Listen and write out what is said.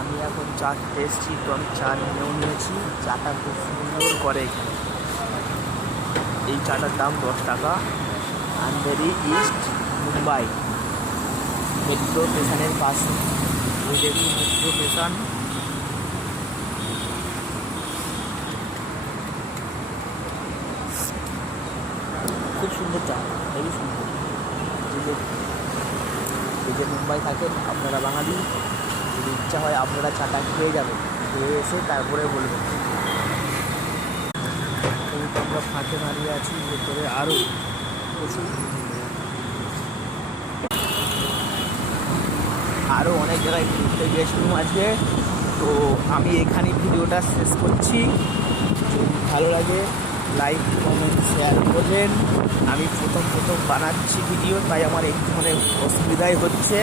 আমি এখন চা খেতে এসেছি, তো আমি চা নিয়েও নিয়েছি। চাটা খুব সুন্দর করে এখানে। এই চাটার দাম 10 টাকা। আন্ধেরি ইস্ট মুম্বাই মেট্রো স্টেশনের পাশে। এই দেখুন মেট্রো স্টেশন। খুব সুন্দর চা, হেবি সুন্দর। এই যে মুম্বাই থাকেন আপনারা বাঙালি, যদি ইচ্ছা হয় আপনারা চাটা খেয়ে যাবেন, খেয়ে এসে তারপরে বলবেন। তো আমরা ফাঁকে দাঁড়িয়ে আছি, ভেতরে আরও প্রচুর, আরও অনেক জায়গায় ঘুরতে গিয়েছিলাম আজকে। তো আমি এখানেই ভিডিওটা শেষ করছি। যদি ভালো লাগে লাইক কমেন্ট শেয়ার করবেন। আমি প্রথম বানাচ্ছি ভিডিও, তাই আমার একটু অসুবিধাই হচ্ছে।